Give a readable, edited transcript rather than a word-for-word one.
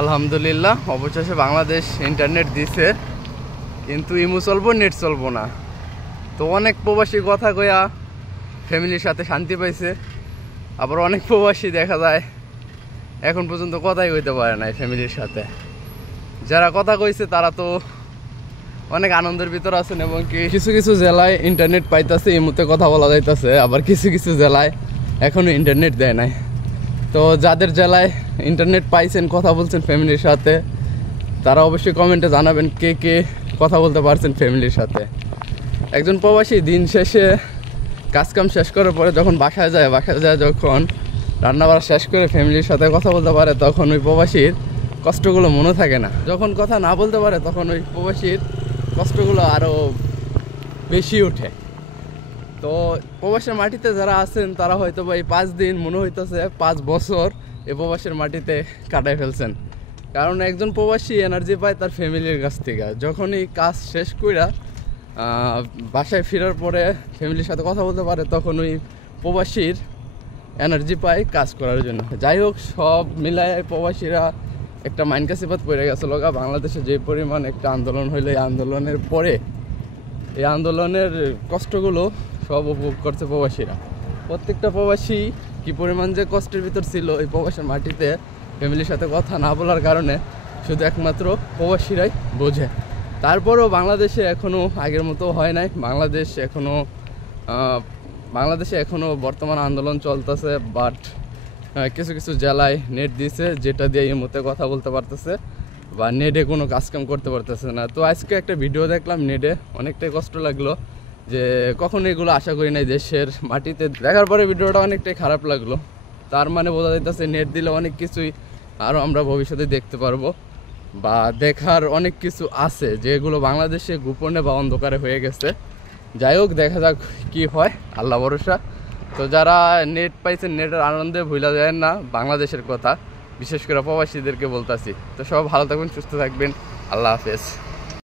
আলহামদুলিল্লাহ, অবশেষে বাংলাদেশ ইন্টারনেট দিছে, কিন্তু ইমু চলবো, নেট চলবো না। তো অনেক প্রবাসী কথা কইয়া ফ্যামিলির সাথে শান্তি পাইছে, আবার অনেক প্রবাসী দেখা যায় এখন পর্যন্ত কথাই কইতে পারে নাই ফ্যামিলির সাথে। যারা কথা কইছে তারা তো অনেক আনন্দের ভিতর আছেন, এবং কি কিছু কিছু জেলায় ইন্টারনেট পাইতেছে, ইমুতে কথা বলা যাইতেছে, আবার কিছু কিছু জেলায় এখনো ইন্টারনেট দেয় নাই। তো যাদের জেলায় ইন্টারনেট পাইছেন, কথা বলছেন ফ্যামিলির সাথে, তারা অবশ্যই কমেন্টে জানাবেন কে কে কথা বলতে পারছেন ফ্যামিলির সাথে। একজন প্রবাসী দিন শেষে কাজকাম শেষ করার পরে যখন বাসায় যায় যখন রান্নাবাড়া শেষ করে ফ্যামিলির সাথে কথা বলতে পারে, তখন ওই প্রবাসীর কষ্টগুলো মনে থাকে না। যখন কথা না বলতে পারে তখন ওই প্রবাসীর কষ্টগুলো আরও বেশি ওঠে। তো প্রবাসের মাটিতে যারা আছেন তারা হয়তো বা এই 5 দিন মনে হইতেছে 5 বছর এই প্রবাসের মাটিতে কাটাই ফেলছেন। কারণ একজন প্রবাসী এনার্জি পায় তার ফ্যামিলির কাছ থেকে। যখনই কাজ শেষ কইরা বাসায় ফেরার পরে ফ্যামিলির সাথে কথা বলতে পারে, তখন ওই প্রবাসীর এনার্জি পায় কাজ করার জন্য। যাই হোক, সব মিলায় প্রবাসীরা একটা মাইনকাসিপাত পড়ে গেছিলো। বাংলাদেশে যে পরিমাণ একটা আন্দোলন হইলো, এই আন্দোলনের পরে এই আন্দোলনের কষ্টগুলো সব উপভোগ করছে প্রবাসীরা। প্রত্যেকটা প্রবাসী কী পরিমাণ যে কষ্টের ভিতর ছিল এই প্রবাসের মাটিতে ফ্যামিলির সাথে কথা না বলার কারণে, শুধু একমাত্র প্রবাসীরাই বোঝে। তারপরেও বাংলাদেশে এখনও আগের মতো হয় নাই। বাংলাদেশে এখনও বর্তমান আন্দোলন চলতেছে, বাট কিছু কিছু জেলায় নেট দিছে, যেটা দিয়ে এই মতে কথা বলতে পারতেছে বা নেটে কোনো কাজকাম করতে পারতেছে না। তো আজকে একটা ভিডিও দেখলাম নেটে, অনেকটাই কষ্ট লাগলো, যে কখন এগুলো আশা করি নাই দেশের মাটিতে। দেখার পরে ভিডিওটা অনেকটাই খারাপ লাগলো। তার মানে বোঝা যাইতেছে নেট দিলে অনেক কিছুই আরও আমরা ভবিষ্যতে দেখতে পারবো, বা দেখার অনেক কিছু আছে যেগুলো বাংলাদেশে গোপনে বা অন্ধকারে হয়ে গেছে। যাই হোক, দেখা যাক কি হয়, আল্লাহ ভরসা। তো যারা নেট পাইছেন, নেটের আনন্দে ভুলা যায় না বাংলাদেশের কথা, বিশেষ করে প্রবাসীদেরকে বলতাছি। তো সব ভালো থাকবেন, সুস্থ থাকবেন, আল্লাহ হাফেজ।